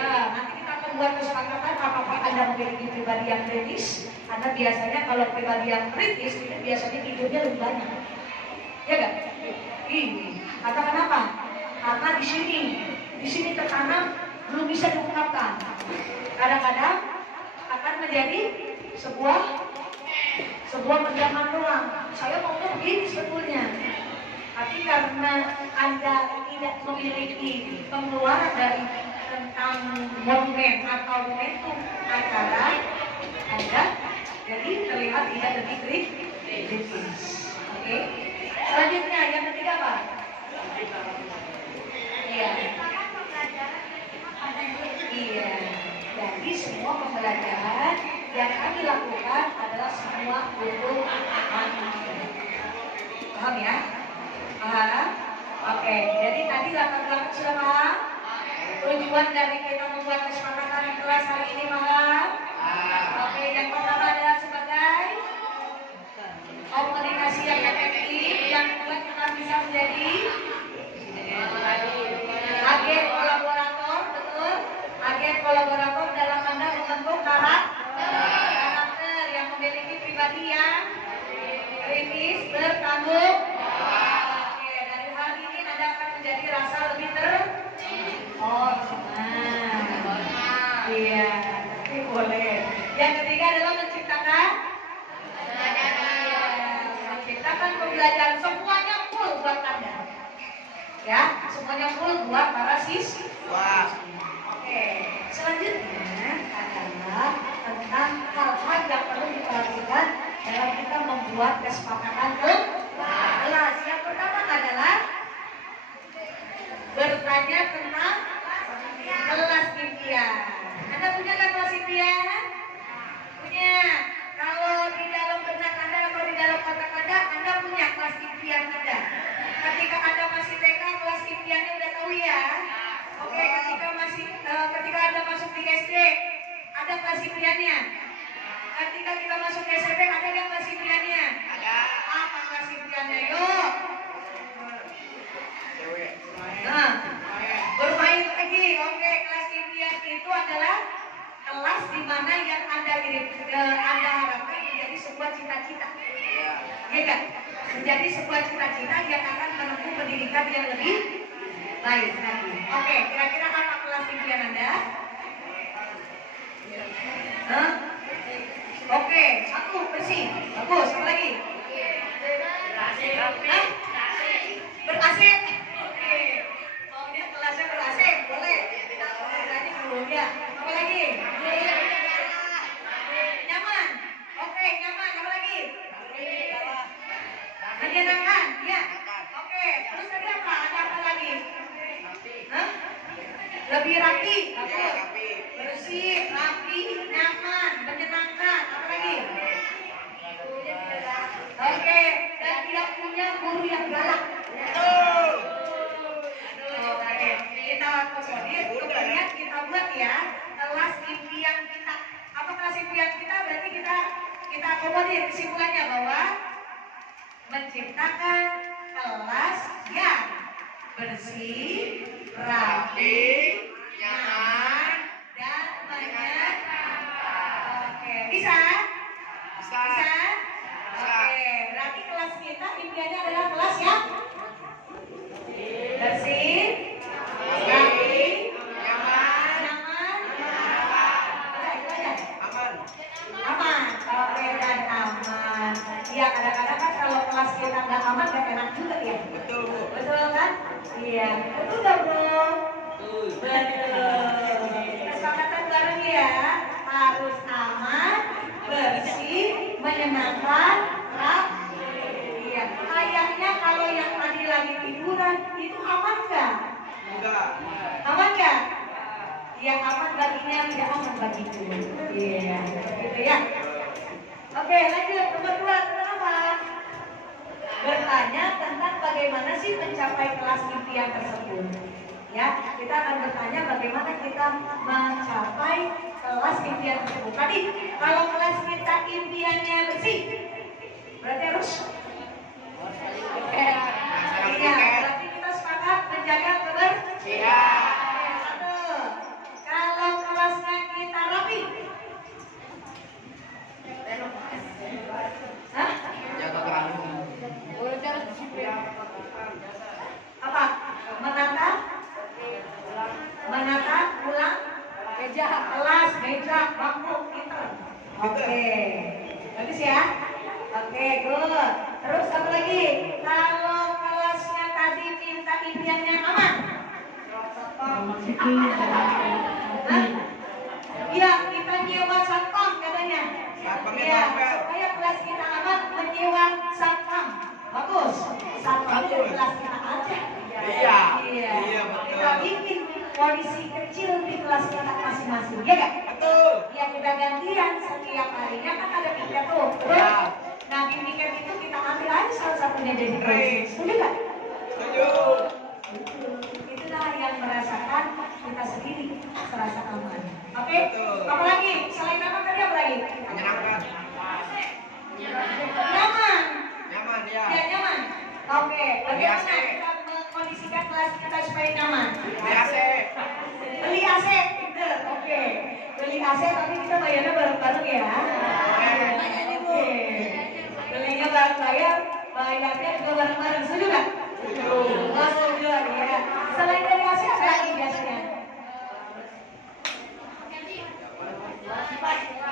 Nanti kita akan buat kesepakatan apakah Anda memiliki pribadi yang kritis. Anda biasanya kalau pribadi yang kritis itu biasanya tidurnya lebih banyak. Ya nggak? Kata kenapa? Karena di sini tertanam belum bisa diungkapkan. Kadang-kadang akan menjadi sebuah pendaman doang. Saya maunya begini sebetulnya. Tapi karena Anda tidak memiliki pengeluaran dari tentang momen atau momentum acara Anda, jadi terlihat tidak lebih kritis. Oke. Selanjutnya yang ketiga apa? Iya. Iya. Jadi semua pembelajaran yang kami lakukan adalah semua untuk manusia. Paham ya? Paham? Oke. Jadi tadi latar belakang sudah paham? Tujuan dari kita membuat kesepakatan kelas hari ini paham? Oke. Yang pertama adalah sebagai komunikasi yang efektif, yang kedua kita bisa menjadi agen kolaborator, betul? Agen kolaborator dalam Anda membentuk karakter yang memiliki pribadi yang kritis, bertanggung. Oke, dari hal ini Anda akan menjadi rasa lebih iya, tapi boleh. Yang ketiga adalah menciptakan pembelajaran, semuanya full buat Anda. Ya, semuanya full buat para siswa. Oke, selanjutnya adalah tentang hal-hal yang perlu diperhatikan dalam kita membuat kesepakatan kelas. Yang pertama adalah bertanya tentang kelas impian. Anda punya kan kelas impian? Punya. Kalau di dalam benak Anda atau di dalam otak Anda punya kelas impian Anda. Ketika Anda masih TK, kelas impiannya udah tahu ya. Oke, ketika Anda masuk di SD, ada kelas impiannya. Ketika kita masuk ke SMP, ada nggak kelas impiannya? Ada. Apa kelas impiannya? Yuk. Nah, bermain lagi. Oke, kelas impian itu adalah kelas menjadi sebuah cita-cita yang akan menempuh pendidikan yang lebih baik lagi. Oke, kira-kira apa kelas impian Anda? Hah? Oke, 1 bersih, bagus. Apa lagi? Hah? Ber-AC. Oke. Oh, dia kelasnya ber-AC, boleh. Tadi belum ya. Apa lagi? Nyaman. Oke, nyaman. Apa lagi? Menyenangkan, ya. Oke, terus tadi apa? Ada apa lagi? Hah? Lebih rapi, bagus. Bersih, rapi, nyaman, menyenangkan. Apa lagi? Oke, dan tidak punya guru yang galak. Oke, kita komodir, kemudian kita buat ya kelas impian kita. Apa kelas impian kita? Berarti kita akomodir kesimpulannya bahwa menciptakan kelas yang bersih, rapi, nyaman, dan menyenangkan. Oke, bisa? Bisa? Oke, berarti kelas kita impiannya adalah kelas yang bersih, rapi, nyaman, udah itu aja. Aman. Oke, dan aman. Iya, kadang-kadang kan kalau kelas kita nggak aman nggak enak juga ya. Betul kan? Iya. Betul nggak bro? Betul. Kesepakatan bareng ya. Harus aman, bersih, menyenangkan, rapi. Iya. Kayaknya kalau yang tadi lagi tiduran itu aman nggak? Enggak. Aman nggak? Yang aman baginya, tidak aman bagiku. Iya, gitu ya. Oke, lanjut. Nomor 2, tentang apa? Bertanya tentang bagaimana sih mencapai kelas impian tersebut. Ya, kita akan bertanya bagaimana kita mencapai kelas impian tersebut. Tadi, kalau kelas kita impiannya bersih, berarti harus iya, berarti kita sepakat menjaga kebersihan. Kalau kelasnya kita rapi, hah? Jaga kerangka. Apa? Menata ulang meja, kelas, meja, bangku, pinter. Oke, bagus ya. Oke, good. Terus apa lagi? Kalau kelasnya tadi minta impiannya aman. Hah? Iya, kita nyewa satpam katanya. Iya, supaya kelas kita aman menyewa satpam. Bagus. Satpam itu kelas kita aja. Iya, betul. Kita bikin polisi kecil di kelas kita masing-masing, ya nggak? Betul. Ya kita gantian setiap harinya kan ada piket tuh. Ya. Nah di piket itu kita ambil aja salah satunya jadi polisi. Setuju nggak? Setuju. Itulah yang merasakan kita sendiri merasa aman. Oke? Betul. Apalagi selain apa tadi apa lagi? Menyenangkan. Nyaman. Nyaman ya. Ya nyaman. Oke. Bagaimana AC. kita mengkondisikan kelas kita supaya nyaman? Beli AC. Beli AC. Bener. Oke. Beli AC tapi kita bayarnya bareng-bareng ya. Oke. Belinya bareng-bayar, bayarnya juga bareng-bareng. Setuju nggak? Setuju. Oh, setuju ya. Selain dari AC apa lagi biasanya?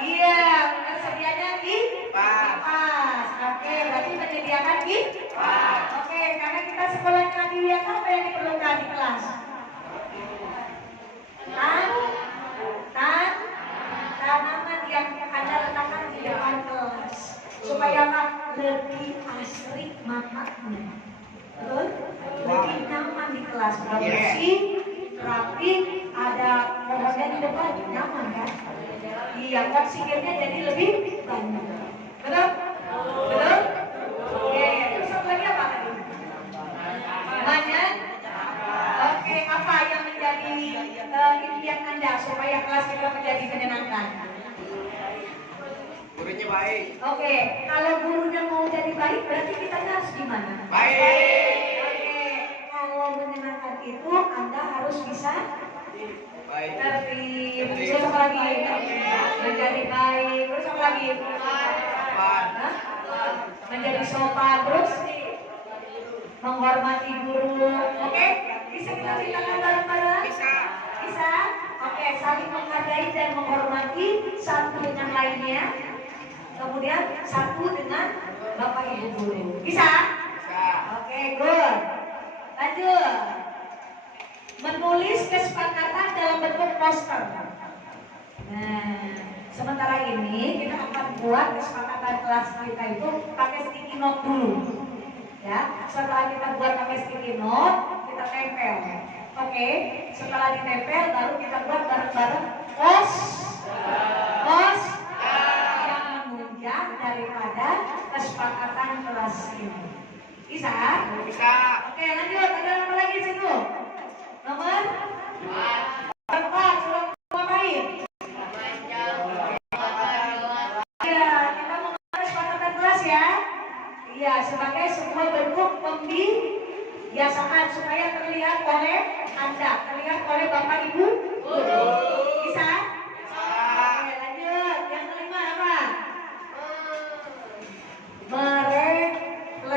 Iya, tersedianya di kipas. Oke, berarti menyediakan kipas. Oke, karena kita sekolahnya lagi lihat apa yang diperlukan di kelas. Tanaman yang Anda letakkan di depan kelas supaya apa? Lebih asri matanya. Betul? Lebih nyaman di kelas. Bersih, rapi, ada pohonnya di depan, nyaman kan? Iya, oksigennya jadi lebih banyak. Betul? Betul? Oke, terus apa lagi apa tadi? Banyak? Oke, apa yang menjadi impian Anda supaya kelas kita menjadi menyenangkan? Gurunya baik. Oke, kalau gurunya mau jadi baik, berarti kita harus gimana? Baik. Oke, kalau menyenangkan itu Anda harus bisa Baik. tertib. Terus apa lagi? Menjadi baik. Terus apa lagi? Sopan. Hah? Menjadi sopan. Terus menghormati guru. Oke? Bisa kita ceritakan bareng-bareng? Bisa? Oke, saling menghargai dan menghormati satu dengan lainnya. Kemudian satu dengan Bapak Ibu guru. Bisa? Oke, good. Lanjut. Menulis kesepakatan dalam bentuk poster. Nah, sementara ini kita akan buat kesepakatan kelas kita itu pakai sticky note dulu. Ya, setelah kita buat pakai sticky note, kita tempel. Oke, setelah ditempel baru kita buat bareng-bareng pos yang menunjang daripada kesepakatan kelas ini. Bisa? Oke, lanjut. Ada apa lagi di situ? Nomor 4. Sudah ngapain? Iya, kita mau kesepakatan kelas ya. Iya, sebagai sebuah bentuk pembiasaan supaya terlihat oleh Anda, terlihat oleh Bapak Ibu guru. Bisa? Oke, lanjut. Yang kelima apa? Merefleksi.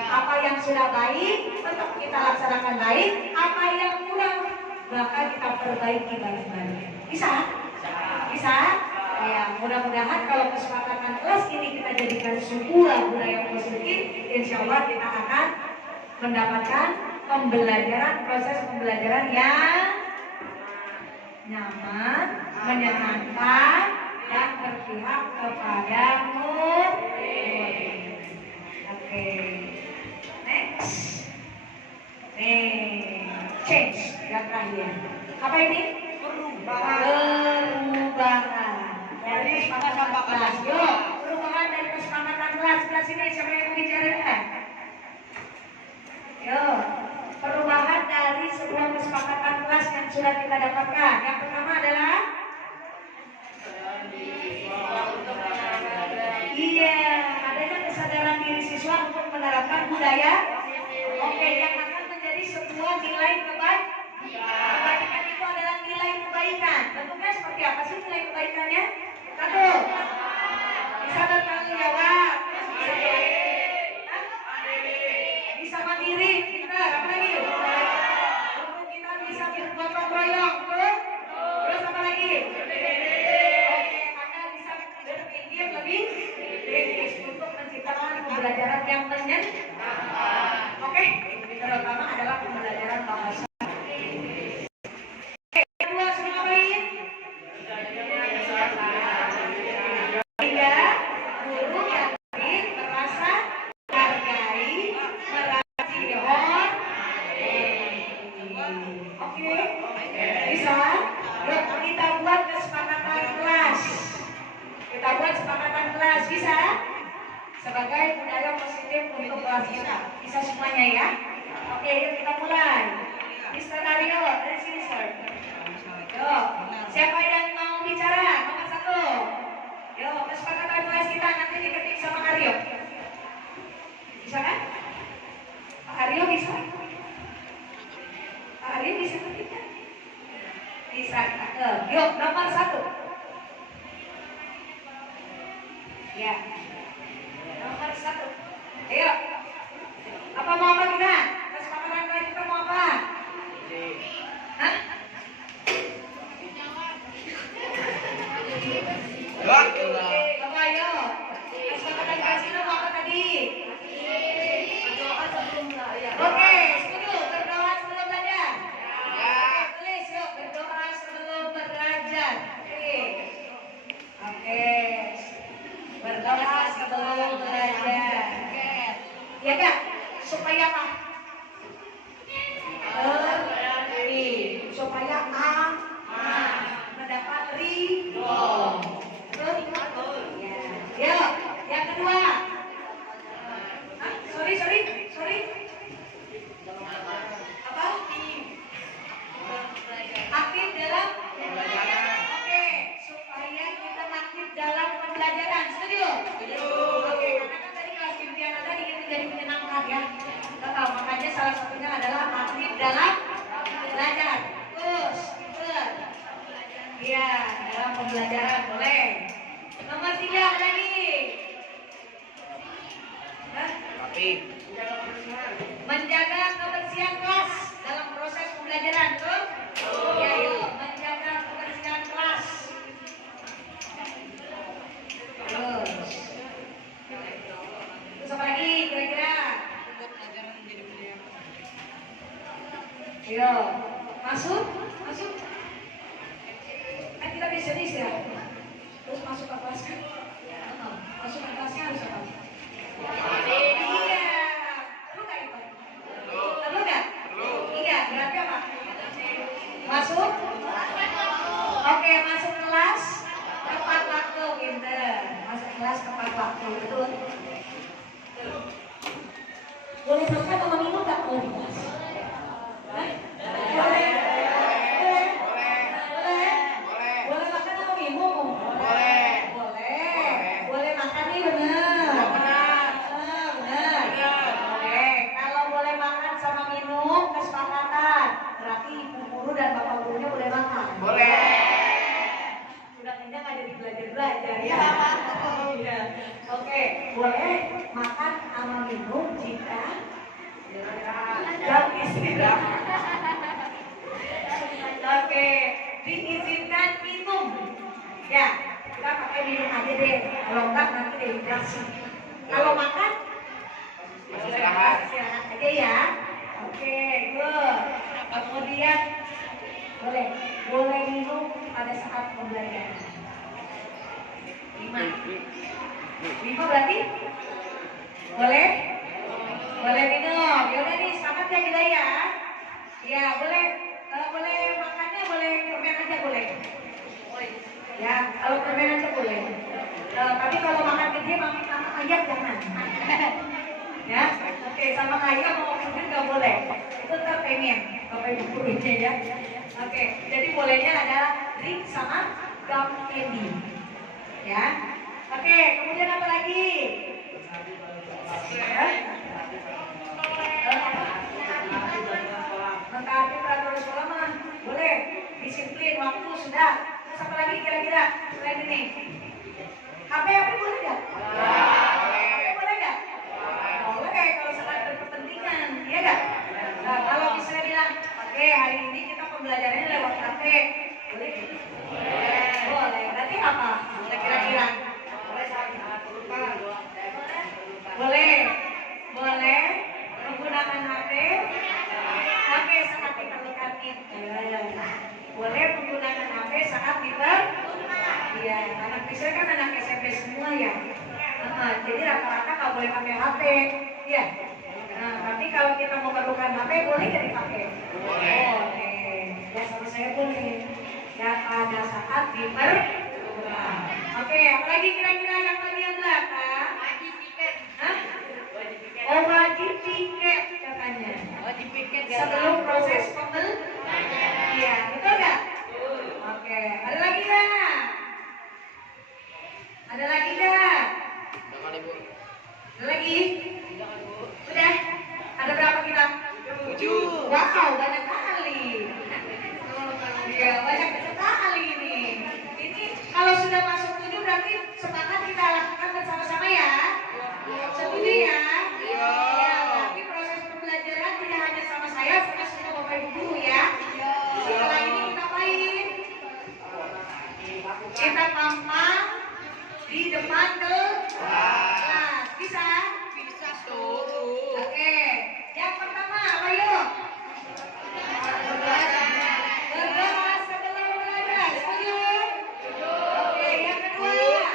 Apa yang sudah baik tetap kita laksanakan baik, apa yang kurang maka kita perbaiki bareng-bareng. Bisa? Bisa? Ya, mudah-mudahan kalau kesepakatan kelas ini kita jadikan sebuah budaya positif, insya Allah kita akan mendapatkan proses pembelajaran yang nyaman, menyenangkan, dan berpihak kepada murid. Oke, next. Change yang terakhir. Apa ini? Perubahan. Dari kesepakatan kelas. Yuk, perubahan dari kesepakatan kelas. Kelas ini siapa yang bicara? Yuk, perubahan dari sebuah kesepakatan kelas yang sudah kita dapatkan. Yang pertama adalah adanya kesadaran diri siswa untuk menerapkan budaya. Oke, yang akan menjadi sebuah nilai kebaikan. Kebaikan itu adalah nilai kebaikan. Bentuknya seperti apa sih nilai kebaikannya? Satu, bisa bertanggung jawab, bisa mandiri, pintar, apa lagi? Untuk kita bisa bergotong royong, terus apa lagi? Oke, Anda bisa berpikir lebih kritis untuk menciptakan pembelajaran yang menyenangkan. Oke, terutama adalah pembelajaran bahasa. Sebagai budaya positif untuk kelas kita. Bisa semuanya ya. Oke, yuk kita mulai. Mr. Aryo, dari sini sir. Yuk, siapa yang mau bicara? Nomor 1. Yuk, kesepakatan kelas kita nanti diketik sama Aryo. Bisa kan? Pak Aryo bisa? Pak Aryo bisa ketik kan? Bisa. Yuk, nomor 1. Ya. Nomor 1. Ayo. Apa mau apa kita? Kesepakatan kelas kita mau apa? Hah? Bapak ayo. Kesepakatan kelas kita mau apa tadi? Oke, setuju. Berdoa sebelum belajar. Oke, tulis yuk. Berdoa sebelum belajar. Oke. Berdoa sebelum belajar. Ya kak, supaya apa? Supaya mendapat ridho. Ya, yang kedua. Sorry. Ayo, masuk, masuk. Kan kita biasanya istirahat. Terus masuk ke kelas kan? Masuk ke kelasnya harus apa? Iya. Perlu nggak itu? Perlu nggak? Iya, berarti apa? Masuk? Oke, masuk kelas tepat waktu, pinter. Masuk kelas tepat waktu, betul. Boleh makan sama minum nggak kalau di kelas? Hah? Boleh? Boleh? Boleh? Boleh makan sama minum? Boleh. Boleh makan nih, benar. Benar. Oke, kalau boleh makan sama minum kesepakatan. Berarti ibu guru dan bapak gurunya boleh makan. Sudah kenyang nggak jadi belajar ya. Iya. Oke, boleh makan sama minum jika jam istirahat. Oke, diizinkan minum. Ya, kita pakai minum aja deh. Kalau enggak nanti dehidrasi. Kalau makan istirahat aja ya. Oke, good. Kemudian boleh minum pada saat pembelajaran. 5 berarti boleh minum. Yaudah nih, selamat ya kita ya. Ya boleh makannya boleh permen aja boleh. Ya kalau permen aja boleh. Tapi kalau makan gede sama ayam jangan. Ya, oke, sama ayam mau permen nggak boleh. Itu terpengen bapak ibu gurunya ya. Oke, jadi bolehnya adalah drink sama gum candy. Ya, oke, kemudian apa lagi? Mentaati peraturan sekolah mah boleh, disiplin waktu sudah. Terus apa lagi kira-kira selain ini? HP boleh nggak? Boleh nggak? Boleh kalau sangat berkepentingan, iya nggak? Nah, kalau misalnya bilang, oke hari ini kita pembelajarannya lewat HP, boleh? Boleh. Berarti apa? Kira-kira? Boleh menggunakan HP. Oke, saat diperlukan itu. Boleh menggunakan HP saat diperlukan. Iya, anak saya kan anak SMP semua ya. Jadi rata-rata nggak boleh pakai HP. Iya. Nah, tapi kalau kita mau perlukan HP, boleh nggak dipakai? Boleh. Ya, sama saya boleh. Ya, pada saat diperlukan. Oke, apalagi kira-kira yang bagian belakang? Wajib tiket. Hah? Oh, wajib tiket katanya. Wajib tiket Sebelum proses pembelajaran. Iya, betul nggak? Oke, ada lagi nggak? Ada lagi nggak? Ada lagi? Udah? Ada berapa kita? 7. Wow, banyak kali. Iya, banyak sekali ini. Ini kalau sudah masuk 7 berarti sepakat kita lakukan bersama-sama ya. Setuju ya? Iya. Berarti proses pembelajaran tidak hanya sama saya, sama semua bapak ibu guru ya. Setelah ini kita apain? Kita pampang di depan kelas. Bisa? Bisa tuh. Oke. Yang pertama apa yuk? Bergerak sebelum belajar. Setuju? Oke, yang kedua.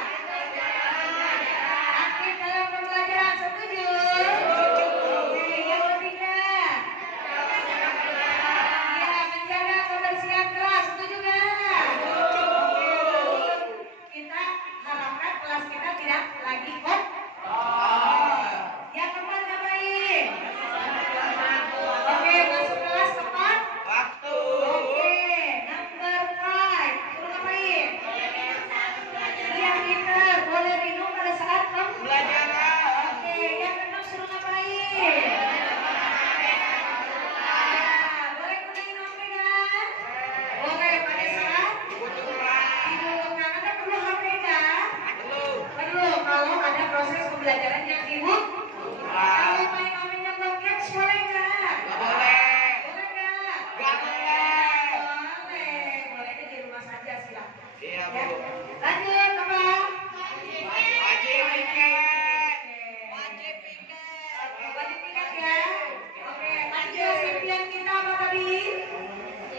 Aktif dalam pembelajaran. Setuju?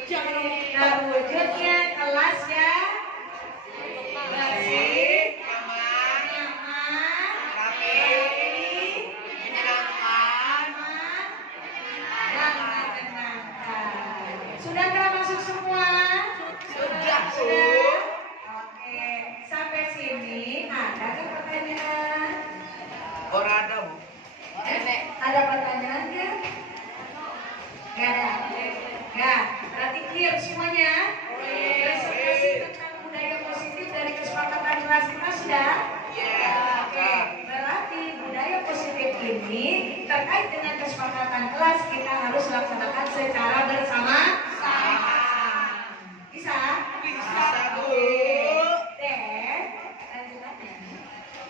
Terwujudnya kelas yang bersih, nyaman, rapi, menyenangkan, dan menyenangkan. Sudah nggak masuk semua? Sudah. Oke, sampai sini ada nggak pertanyaan? Orang ada Bu. Ada pertanyaan nggak? Nggak ada. Ya, berarti clear semuanya. Presentasi tentang budaya positif dari kesepakatan kelas kita sudah. Oke, berarti budaya positif ini terkait dengan kesepakatan kelas kita harus laksanakan secara bersama-sama. Bisa? Bu. Dan lanjutannya,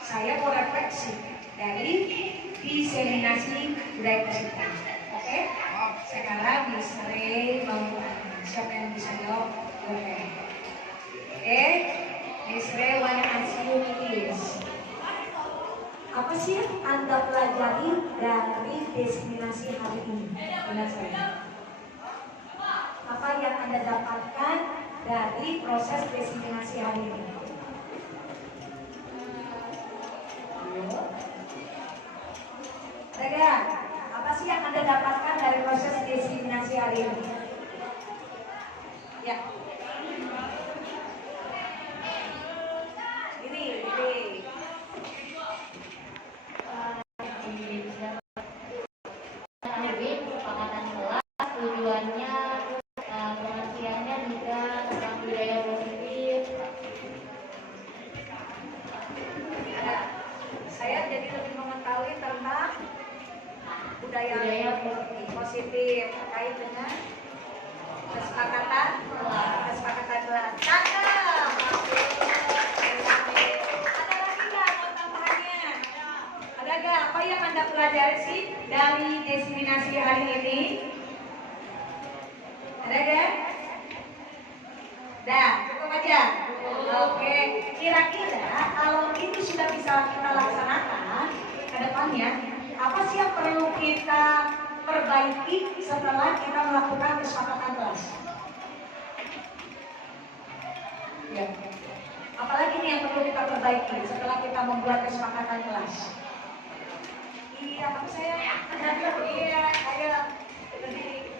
saya mau refleksi dari diseminasi budaya positif. Oke? Sekarang Miss Ray mau siapa yang bisa jawab? Oke. Miss Ray wanna ask you is, apa sih yang Anda pelajari dari diseminasi hari ini? Benar saya. Apa yang Anda dapatkan dari proses diseminasi hari ini? Ada apa sih yang Anda dapatkan dari proses diseminasi hari ini? Ya. Ini. Kesepakatan kelas tujuannya pengertiannya juga tentang budaya positif. Saya jadi lebih mengetahui tentang budaya positif terkait dengan kesepakatan kelas. Cakep. Ada lagi nggak mau tambahannya? Ada nggak? Apa yang Anda pelajari sih dari diseminasi hari ini? Ada nggak? Dah, cukup aja. Oke, kira-kira kalau ini sudah bisa kita laksanakan ke depannya, apa sih yang perlu kita perbaiki setelah kita melakukan kesepakatan kelas? Ya. Apalagi nih yang perlu kita perbaiki setelah kita membuat kesepakatan kelas? Iya, apa saya? Iya, ayo lebih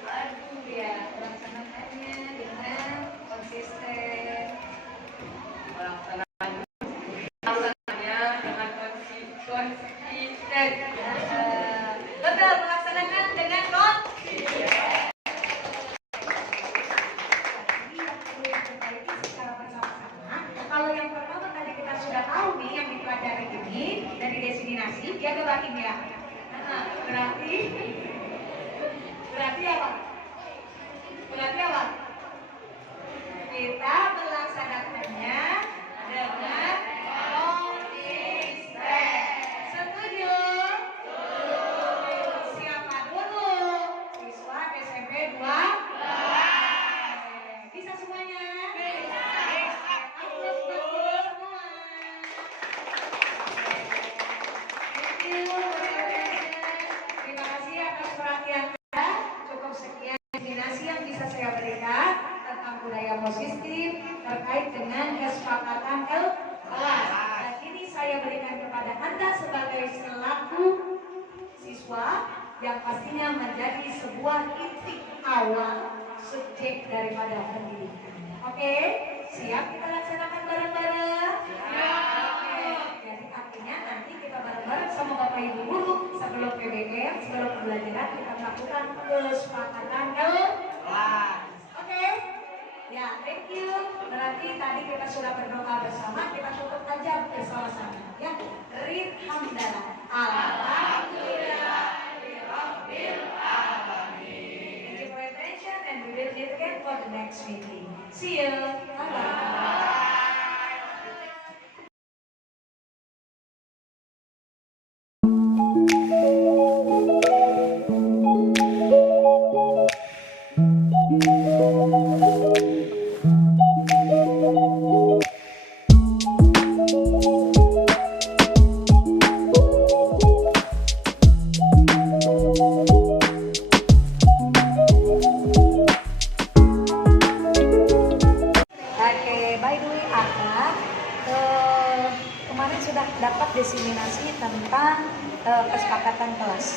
ya melaksanakannya dengan konsisten. Melaksanakannya dengan konsisten. Betul, melaksanakan dengan konsisten. Secara bersama-sama. Kalau yang pertama tadi kita sudah tahu nih yang dipelajari ini dari diseminasi, dia berbagi ya. Berarti apa? Kita melaksanakannya dengan konsisten. Setuju? Siapa dulu? Siswa SMP 2. Bisa semuanya? Bisa. Aplaus buat kita semua. Thank you. Terima kasih atas perhatian Anda. Cukup sekian diseminasi yang bisa saya berikan tentang budaya positif terkait dengan kesepakatan kelas. Dan ini saya berikan kepada Anda sebagai selaku siswa yang pastinya menjadi sebuah titik awal subjek daripada pendidikan. Oke, siap kita laksanakan bareng-bareng? Oke, jadi artinya nanti kita bareng-bareng sama Bapak Ibu Guru sebelum PBM, sebelum pembelajaran kita melakukan kesepakatan kelas. Oke? Ya, thank you. Berarti tadi kita sudah berdoa bersama, kita tutup aja bersama-sama. Ya, Rid hamdalah. Alhamdulillah. Thank you for your attention and we will meet again for the next meeting. See you. Bye-bye.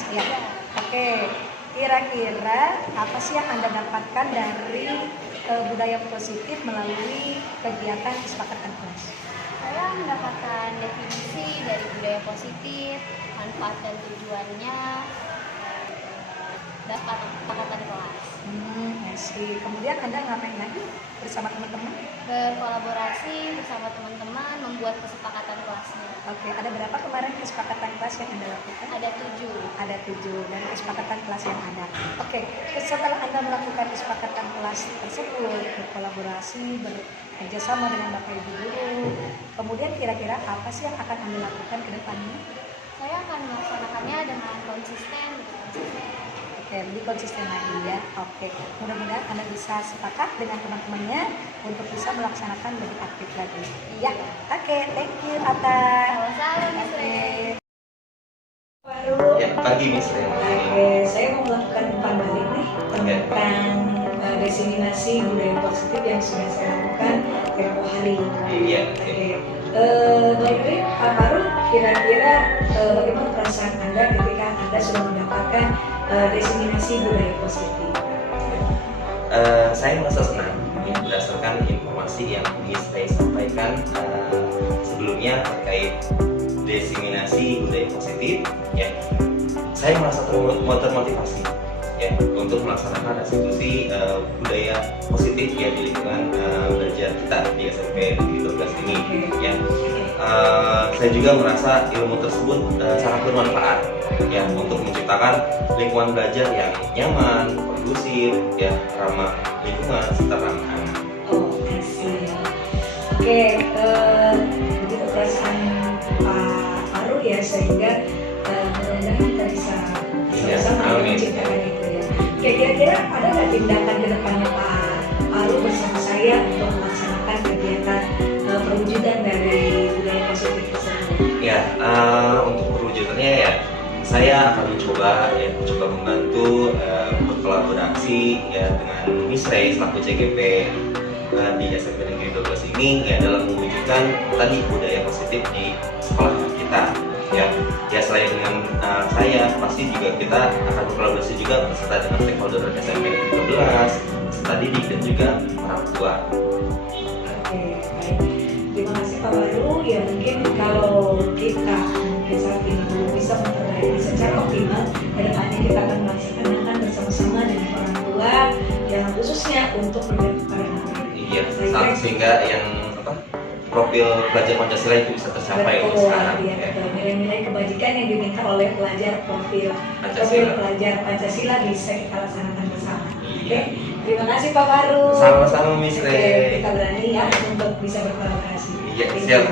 Ya. Oke. Kira-kira apa sih yang Anda dapatkan dari budaya positif melalui kegiatan kesepakatan kelas? Saya mendapatkan definisi dari budaya positif, manfaat dan tujuannya, dapat kesepakatan kelas. I see. Kemudian Anda ngapain lagi bersama teman-teman? Berkolaborasi bersama teman-teman membuat kesepakatan kelasnya. Oke, ada berapa kemarin kesepakatan kelas yang Anda lakukan? Ada 7. Ada 7 dari kesepakatan kelas yang ada. Oke, setelah Anda melakukan kesepakatan kelas tersebut, berkolaborasi, bekerjasama dengan Bapak Ibu guru, kemudian kira-kira apa sih yang akan Anda lakukan ke depannya? Saya akan melaksanakannya dengan konsisten. Oke, lebih konsisten lagi ya. Oke, mudah-mudahan Anda bisa sepakat dengan teman-temannya untuk bisa melaksanakan lebih aktif lagi. Ya, oke, thank you Ata. Sama-sama, Miss Oke. Rey. Baru. Ya, pagi Miss Ren. Oke, saya mau melakukan umpan balik nih tentang diseminasi budaya positif yang sudah saya lakukan tempoh hari. Iya. Oke. By the way, Pak Faru, kira-kira bagaimana perasaan Anda ketika Anda sudah mendapatkan diseminasi budaya positif? Saya merasa senang ya, berdasarkan informasi yang Miss Ray sampaikan sebelumnya terkait diseminasi budaya positif ya. Saya merasa termotivasi ya untuk melaksanakan restitusi budaya positif ya di lingkungan belajar kita di SMP Negeri 12 ini ya. Saya juga merasa ilmu tersebut sangat bermanfaat ya untuk menciptakan lingkungan belajar yang nyaman, kondusif, ya ramah lingkungan serta ramah anak. Oh, I see. Oke, begitu perasaan Pak Faru ya, sehingga mudah-mudahan kita bisa sama-sama Amin. menciptakan itu ya. Oke, kira-kira ada nggak tindakan ke depannya Pak Faru bersama saya untuk melaksanakan kegiatan perwujudan dari budaya positif tersebut? Ya, untuk perwujudannya ya saya akan mencoba membantu berkolaborasi ya dengan Miss Ray selaku CGP di SMP Negeri 12 ini ya dalam mewujudkan tadi budaya positif di sekolah kita ya selain dengan saya pasti juga kita akan berkolaborasi juga beserta dengan stakeholder SMP Negeri 12 peserta didik dan juga orang tua. Oke, baik. Terima kasih Pak Baru. Ya mungkin kalau kita mungkin saat ini belum bisa memperbaiki secara optimal, kedepannya kita akan melaksanakan bersama-sama dengan orang tua yang khususnya untuk pendidikan anak. Iya, sehingga yang profil pelajar Pancasila itu bisa tercapai untuk sekarang. Iya, betul. Nilai-nilai kebajikan yang diminta oleh pelajar profil pelajar Pancasila bisa kita laksanakan bersama. Oke, terima kasih Pak Baru. Sama-sama Miss Oke, Ray. kita berani ya untuk bisa berkolaborasi. Iya, siap.